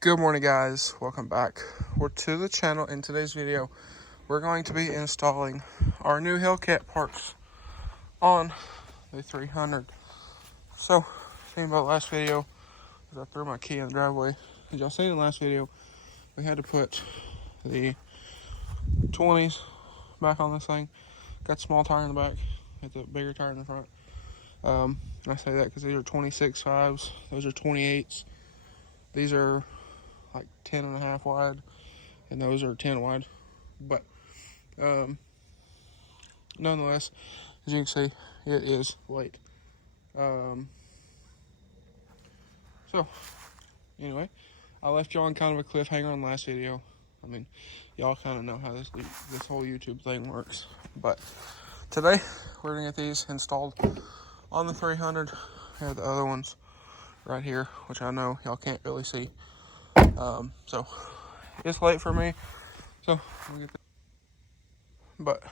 Good morning, guys. Welcome back. We're to the channel. In today's video, we're going to be installing our new Hellcat parts on the 300. So, thinking about last video, is I threw my key in the driveway. As y'all seen in the last video, we had to put the 20s back on this thing. Got a small tire in the back, got the bigger tire in the front. And I say that because these are 26.5s, those are 28s. These are like 10.5 wide, and those are 10 wide. But nonetheless, as you can see, it is late. So anyway, I left y'all on kind of a cliffhanger on the last video. I mean, y'all kind of know how this whole YouTube thing works. But today, we're gonna get these installed on the 300. Here are the other ones right here, which I know y'all can't really see. So it's late for me. So we'll get this. But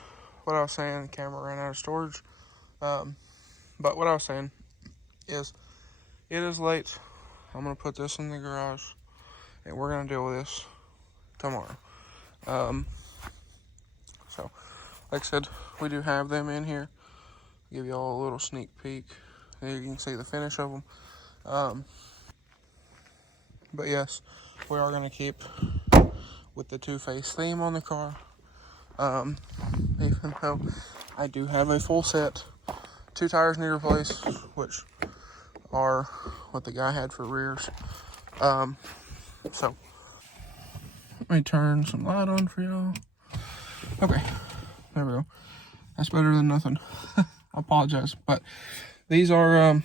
what I was saying, the camera ran out of storage. But what I was saying is, it is late. I'm gonna put this in the garage, and we're gonna deal with this tomorrow. So, like I said, we do have them in here. Give y'all a little sneak peek. There you can see the finish of them. But yes, we are gonna keep with the two-face theme on the car. Even though I do have a full set, 2 tires need replaced, which are what the guy had for rears. So let me turn some light on for y'all. Okay, there we go. That's better than nothing. I apologize, but these are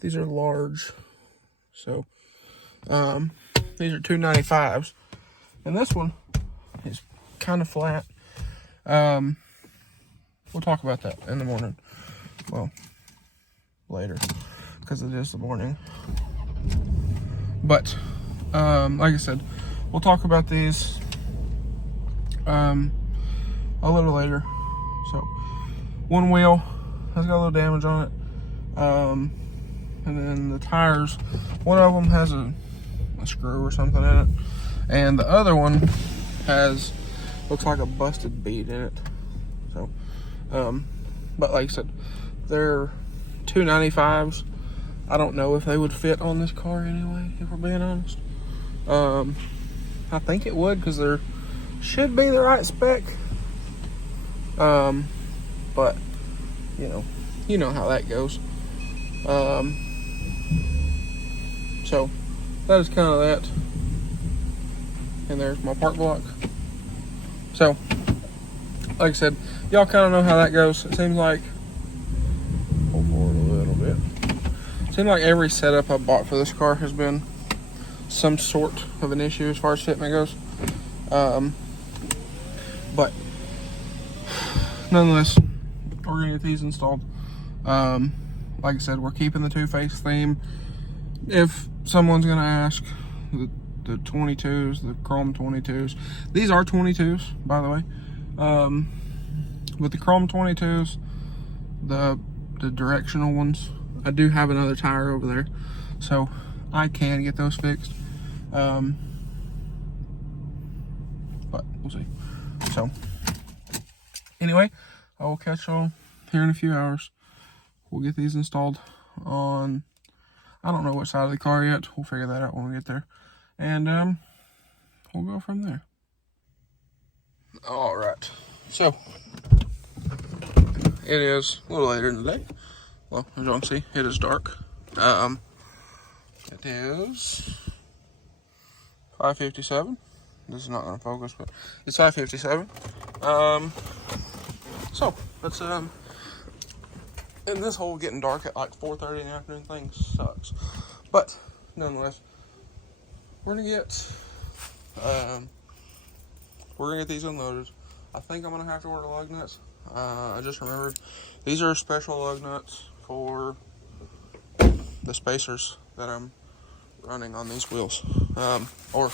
these are large. So these are 295s, and this one is kind of flat. We'll talk about that in the morning. Well, later, because it is the morning. But like I said, we'll talk about these a little later. So one wheel has got a little damage on it, and then the tires, one of them has a screw or something in it, and the other one looks like a busted bead in it. So but like I said, they're 295s. I don't know if they would fit on this car anyway, if we're being honest. I think it would, because there should be the right spec. But you know how that goes. So that is kind of that. And there's my park block. So, like I said, y'all kind of know how that goes. It seems like, hold forward a little bit. It seems like every setup I bought for this car has been some sort of an issue as far as fitment goes. But nonetheless, we're gonna get these installed. Like I said, we're keeping the two-face theme. If someone's gonna ask, the 22s, the chrome 22s, these are 22s, by the way. With the chrome 22s, the directional ones, I do have another tire over there, so I can get those fixed. But we'll see. So anyway, I will catch y'all here in a few hours. We'll get these installed on, I don't know what side of the car yet. We'll figure that out when we get there, and we'll go from there. All right, so it is a little later in the day. Well, as y'all can see, it is dark. It is 5:57. This is not gonna focus, but it's 5:57. So let's and this whole getting dark at like 4:30 in the afternoon thing sucks. But nonetheless, we're gonna get these unloaded. I think I'm gonna have to order lug nuts. I just remembered these are special lug nuts for the spacers that I'm running on these wheels, or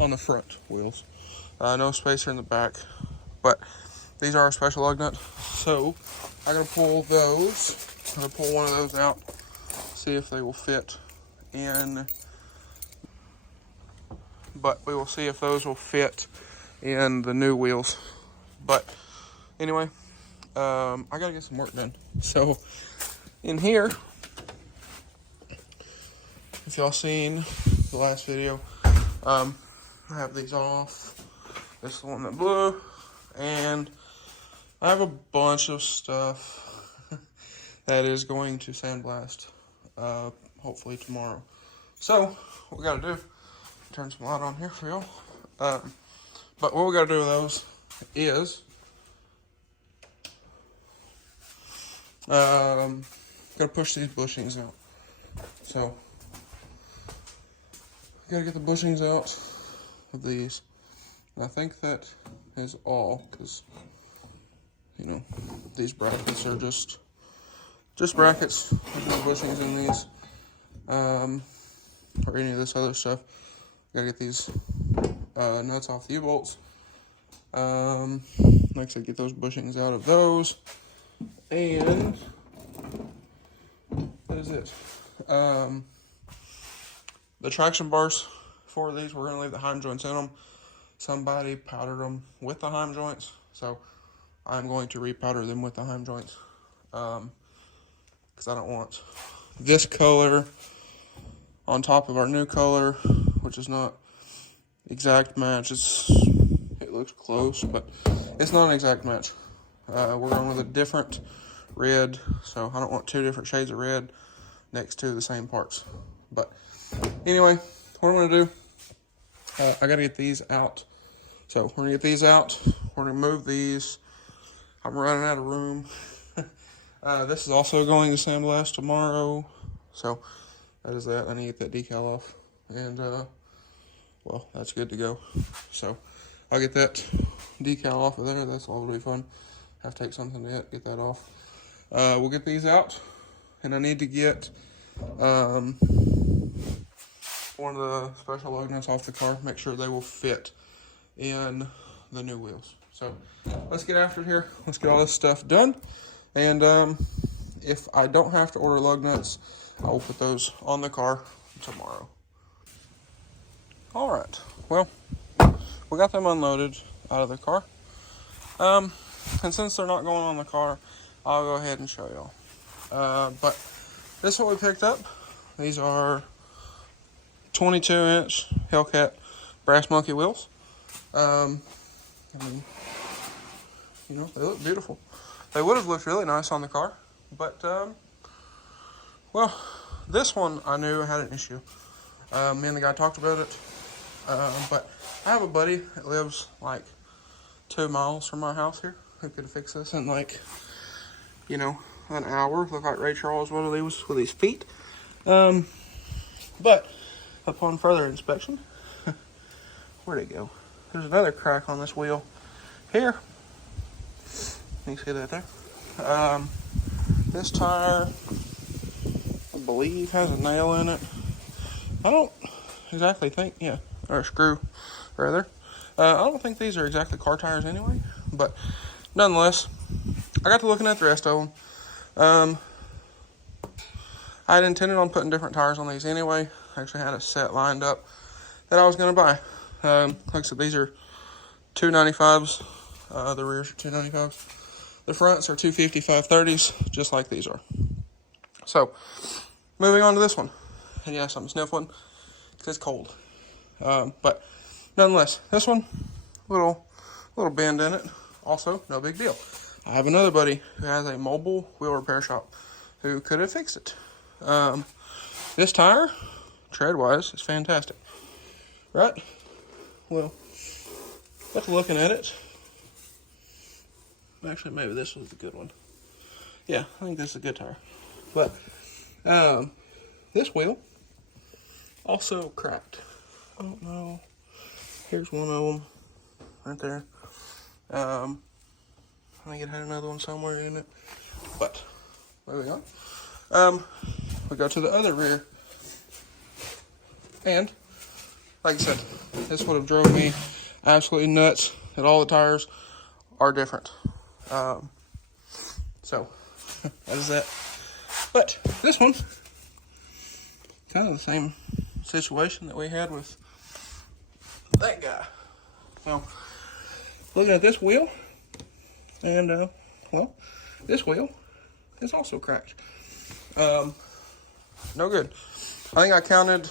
on the front wheels. No spacer in the back, but these are a special lug nut. So I'm gonna pull those. I'm gonna pull one of those out, see if they will fit in, but we will see if those will fit in the new wheels. But anyway, I gotta get some work done. So in here, if y'all seen the last video, I have these off. This is the one that blew, and I have a bunch of stuff that is going to sandblast, hopefully tomorrow. So what we gotta do, turn some light on here for y'all. But what we gotta do with those is, gotta push these bushings out. So gotta get the bushings out of these. And I think that is all, because you know these brackets are just brackets. There's no bushings in these, or any of this other stuff. Gotta get these nuts off the U-bolts. Like I said, get those bushings out of those, and that is it. The traction bars for these, we're gonna leave the Heim joints in them. Somebody powdered them with the Heim joints, so I'm going to repowder them with the Heim joints, because I don't want this color on top of our new color, which is not exact match. It looks close, but it's not an exact match. We're going with a different red, so I don't want two different shades of red next to the same parts. But anyway, what I'm going to do, I got to get these out. So we're going to get these out. We're going to move these. I'm running out of room. This is also going to sandblast tomorrow. So that is that. I need to get that decal off. And, well, that's good to go. So I'll get that decal off of there. That's all really fun. Have to take something to get that off. We'll get these out. And I need to get one of the special lug nuts off the car. Make sure they will fit in the new wheels. So let's get after it here. Let's get all this stuff done. And if I don't have to order lug nuts, I will put those on the car tomorrow. All right. Well, we got them unloaded out of the car. And since they're not going on the car, I'll go ahead and show y'all. But this is what we picked up. These are 22-inch Hellcat brass monkey wheels. I mean, you know, they look beautiful. They would have looked really nice on the car, but, well, this one I knew had an issue. Me and the guy talked about it, but I have a buddy that lives like 2 miles from my house here who could fix this in like, you know, an hour. Look like Ray Charles one of these with his feet. But upon further inspection, where'd it go? There's another crack on this wheel here. You can see that there. This tire, I believe, has a nail in it. I don't exactly think, or a screw, rather. I don't think these are exactly car tires anyway, but nonetheless, I got to looking at the rest of them. I had intended on putting different tires on these anyway. I actually had a set lined up that I was going to buy. Like I said, these are 295s. The rears are 295s. The fronts are 255/30s, just like these are. So, moving on to this one. And yes, I'm sniffling because it's cold. But nonetheless, this one, little bend in it. Also, no big deal. I have another buddy who has a mobile wheel repair shop who could have fixed it. This tire, tread-wise, is fantastic. Right? Well, after looking at it, actually, maybe this was the good one. Yeah, I think this is a good tire. But, this wheel also cracked. I don't know. Here's one of them right there. I think it had another one somewhere in it. But, moving on. We go to the other rear. And, like I said, this would have drove me absolutely nuts that all the tires are different. So, that is that. But, this one, kind of the same situation that we had with that guy. So, looking at this wheel, and well, this wheel is also cracked. No good. I think I counted,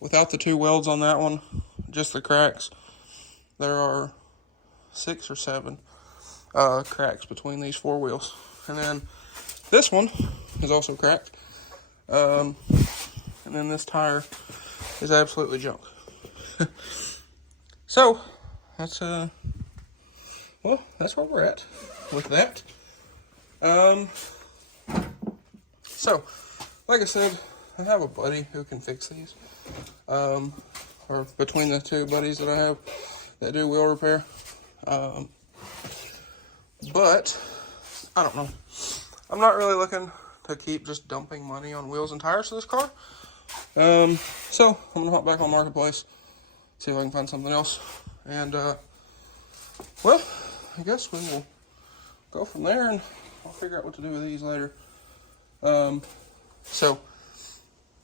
without the 2 welds on that one, just the cracks, there are 6 or 7 cracks between these 4 wheels. And then this one is also cracked. And then this tire is absolutely junk. So, that's well, that's where we're at with that. So, like I said, I have a buddy who can fix these. Or between the 2 buddies that I have that do wheel repair. But, I don't know. I'm not really looking to keep just dumping money on wheels and tires for this car. So, I'm going to hop back on Marketplace, see if I can find something else. And, well, I guess we will go from there, and I'll figure out what to do with these later. So,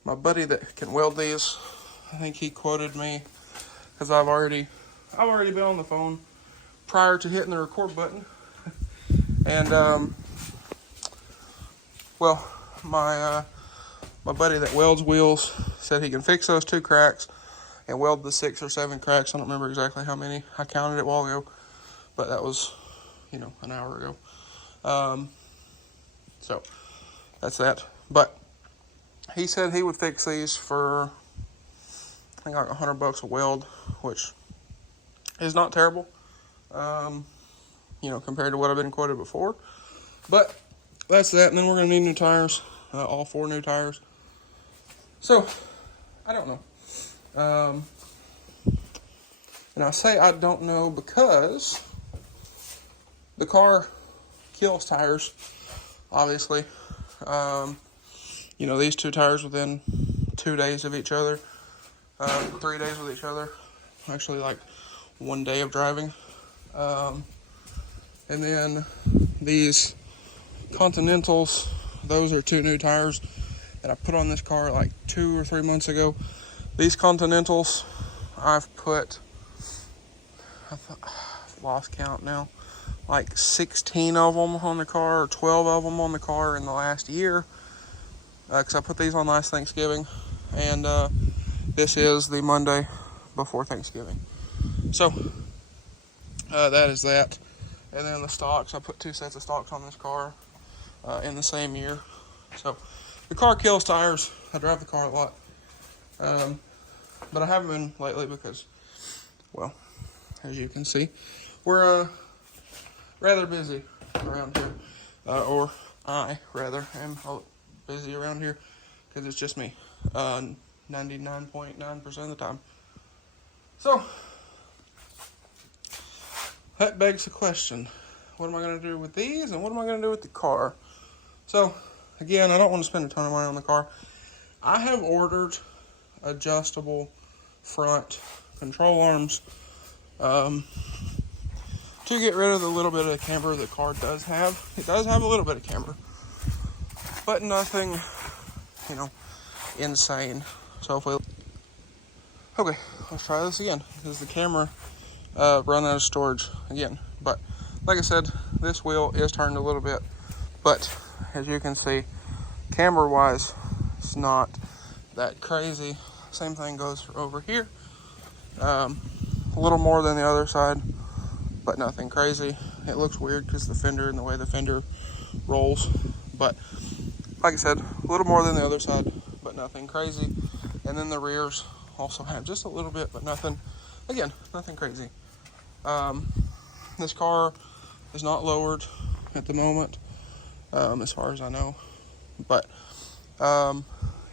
my buddy that can weld these, I think he quoted me, because I've already been on the phone prior to hitting the record button. And, well, my buddy that welds wheels said he can fix those 2 cracks and weld the 6 or 7 cracks. I don't remember exactly how many. I counted it a while ago, but that was, an hour ago. So, that's that. But he said he would fix these for, I think, like $100 a weld, which is not terrible, compared to what I've been quoted before. But that's that. And then we're going to need new tires, all 4 new tires. So, I don't know. And I say I don't know because the car kills tires, obviously. These 2 tires within 2 days of each other, 3 days with each other, actually like 1 day of driving. And then these Continentals, those are 2 new tires that I put on this car like 2 or 3 months ago. These Continentals, I've put, I've lost count now, like 16 of them on the car, or 12 of them on the car in the last year. Because I put these on last Thanksgiving, and this is the Monday before Thanksgiving. So, that is that. And then the stocks, I put 2 sets of stocks on this car in the same year. So, the car kills tires. I drive the car a lot. But I haven't been lately because, well, as you can see, we're rather busy around here. Or I, rather, am busy around here because it's just me 99.9% of the time. So, that begs the question, what am I going to do with these and what am I going to do with the car? So, again, I don't want to spend a ton of money on the car. I have ordered adjustable front control arms to get rid of the little bit of camber the car does have. It does have a little bit of camber, but nothing, insane. So if we, okay, let's try this again. This is the camera run out of storage again. But like I said, this wheel is turned a little bit, but as you can see, camber wise, it's not that crazy. Same thing goes for over here. A little more than the other side, but nothing crazy. It looks weird because the fender and the way the fender rolls, but like I said, a little more than the other side, but nothing crazy. And then the rears also have just a little bit, but nothing, again, nothing crazy. This car is not lowered at the moment, as far as I know, but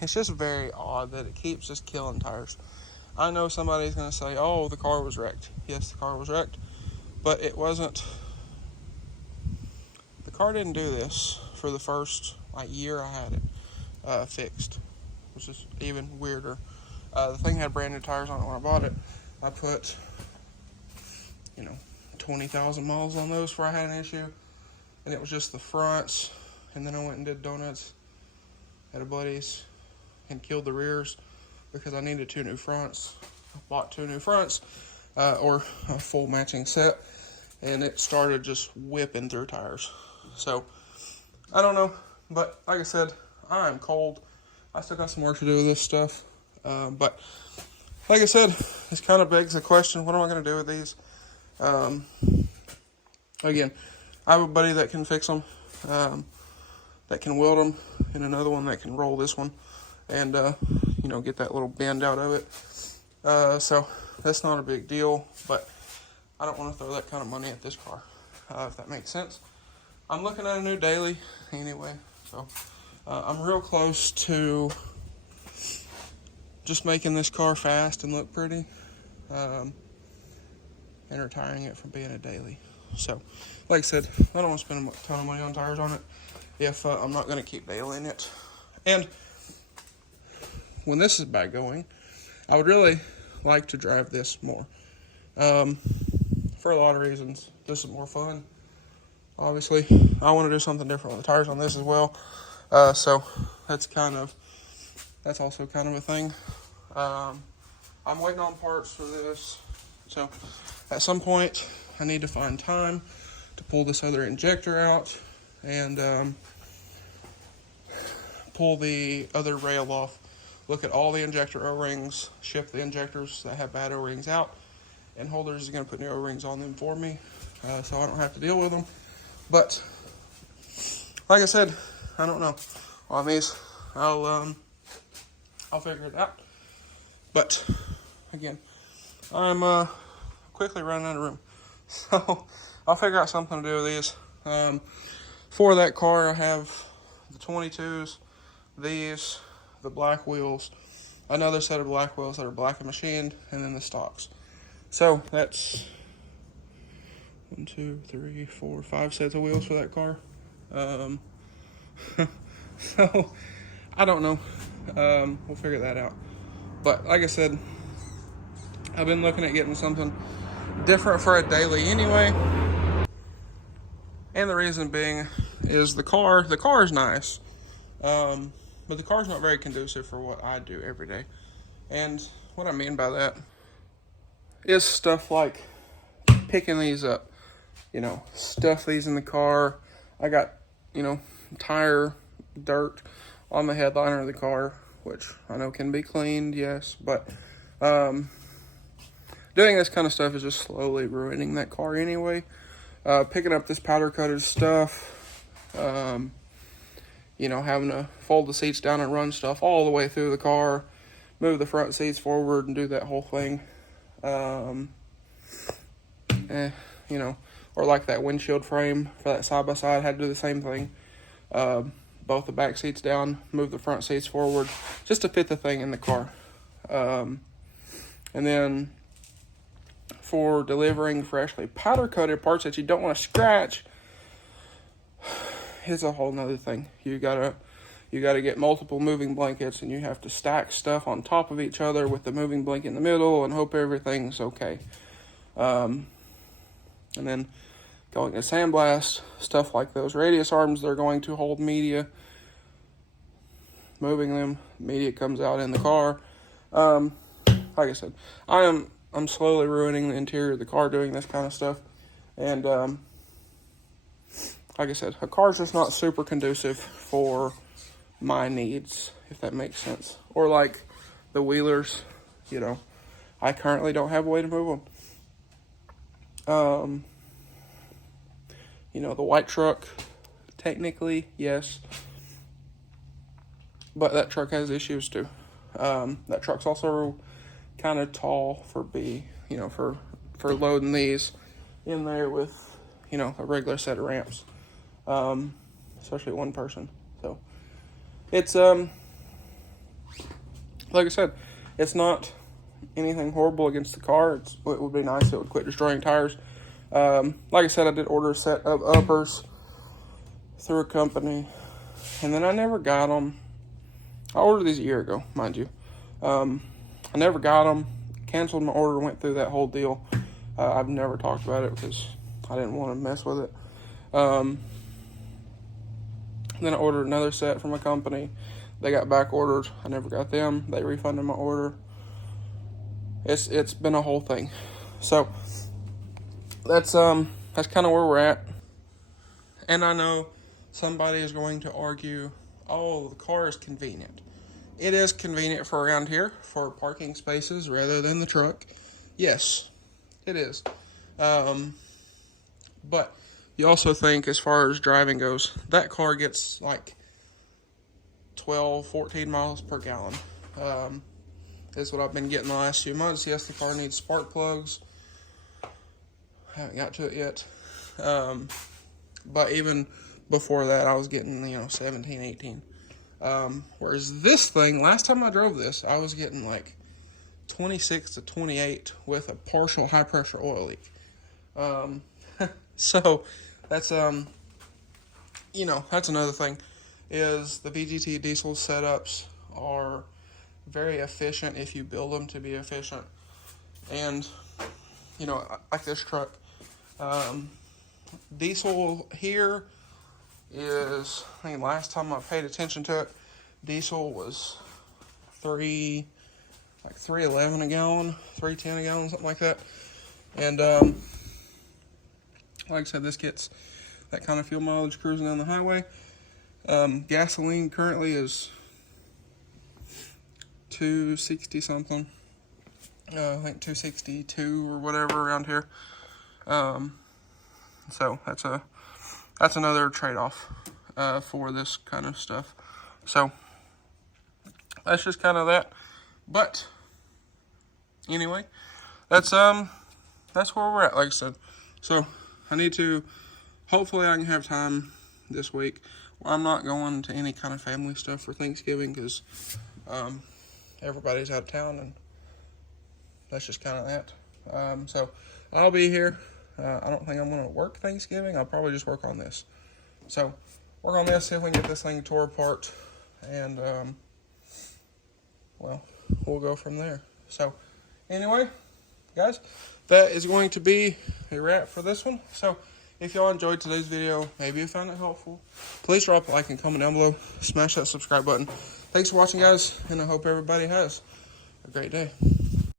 it's just very odd that it keeps just killing tires. I know somebody's going to say, oh, the car was wrecked. Yes, the car was wrecked, but it wasn't. The car didn't do this for the first year I had it fixed, which is even weirder. The thing had brand new tires on it when I bought it. I put, 20,000 miles on those before I had an issue, and it was just the fronts. And then I went and did donuts at a buddy's and killed the rears because I needed 2 new fronts. I bought 2 new fronts, or a full matching set, and it started just whipping through tires. So, I don't know, but like I said, I am cold. I still got some work to do with this stuff, but like I said, this kind of begs the question, what am I going to do with these? Again, I have a buddy that can fix them, that can weld them, and another one that can roll this one, and, get that little bend out of it. So, that's not a big deal, but I don't want to throw that kind of money at this car, if that makes sense. I'm looking at a new daily anyway, so I'm real close to just making this car fast and look pretty, and retiring it from being a daily. So, like I said, I don't want to spend a ton of money on tires on it if I'm not going to keep dailying it. And when this is back going, I would really like to drive this more, for a lot of reasons. This is more fun, obviously. I want to do something different with the tires on this as well, so that's also kind of a thing. I'm waiting on parts for this, so at some point I need to find time to pull this other injector out and pull the other rail off, look at all the injector O-rings, ship the injectors that have bad O-rings out, and Holders is going to put new O-rings on them for me, so I don't have to deal with them. But like I said, I don't know on these. I'll figure it out. But again, I'm quickly running out of room, so I'll figure out something to do with these. For that car, I have the 22s, these, the black wheels, another set of black wheels that are black and machined, and then the stocks. So that's 1, 2, 3, 4, 5 sets of wheels for that car. So I don't know. We'll figure that out. But like I said, I've been looking at getting something different for a daily anyway. And the reason being is the car is nice. But the car's not very conducive for what I do every day. And what I mean by that is stuff like picking these up, stuff these in the car. I got, tire dirt on the headliner of the car, which I know can be cleaned, yes, but doing this kind of stuff is just slowly ruining that car anyway. Picking up this powder coated stuff, having to fold the seats down and run stuff all the way through the car, move the front seats forward and do that whole thing. Or like that windshield frame for that side-by-side, had to do the same thing. Both the back seats down, move the front seats forward, just to fit the thing in the car. And then for delivering freshly powder-coated parts that you don't want to scratch, it's a whole nother thing. You gotta get multiple moving blankets, and you have to stack stuff on top of each other with the moving blanket in the middle and hope everything's okay. And then going to sandblast, stuff like those radius arms, they're going to hold media. Moving them, media comes out in the car. Like I said, I'm slowly ruining the interior of the car doing this kind of stuff. And like I said, a car's just not super conducive for my needs, if that makes sense. Or like the wheelers, I currently don't have a way to move them. The white truck, technically, yes. But that truck has issues too. That truck's also kind of tall for for loading these in there with, a regular set of ramps. Especially one person. So it's, like I said, it's not anything horrible against the car. It would be nice if it would quit destroying tires. Like I said, I did order a set of uppers through a company, and then I never got them. I ordered these a year ago, mind you. I never got them, canceled my order, went through that whole deal. I've never talked about it because I didn't want to mess with it. Then I ordered another set from a company They got back ordered. I never got them. They refunded my order. It's been a whole thing. So that's kind of where we're at. And I know somebody is going to argue, oh, the car is convenient. It is convenient for around here for parking spaces rather than the truck. Yes, it is. But you also think, as far as driving goes, that car gets like 12, 14 miles per gallon. That's what I've been getting the last few months. Yes, the car needs spark plugs. Haven't got to it yet. But even before that, I was getting, 17, 18. Whereas this thing, last time I drove this, I was getting like 26 to 28 with a partial high pressure oil leak. So that's, that's another thing, is the VGT diesel setups are very efficient if you build them to be efficient. And, like this truck, diesel here is, I think last time I paid attention to it, diesel was $3.11 a gallon, $3.10 a gallon, something like that. And like I said, this gets that kind of fuel mileage cruising down the highway. Gasoline currently is $2.60 something. I think $2.62 or whatever around here. So that's another trade-off for this kind of stuff. So that's just kind of that. But anyway, that's where we're at, like I said. So I need to, hopefully I can have time this week. I'm not going to any kind of family stuff for Thanksgiving because everybody's out of town, and that's just kind of that. So I'll be here. I don't think I'm going to work Thanksgiving. I'll probably just work on this. So work on this, see if we can get this thing tore apart, and well, we'll go from there. So anyway, guys, that is going to be a wrap for this one. So if y'all enjoyed today's video, maybe you found it helpful, please drop a like and comment down below. Smash that subscribe button. Thanks for watching, guys, and I hope everybody has a great day.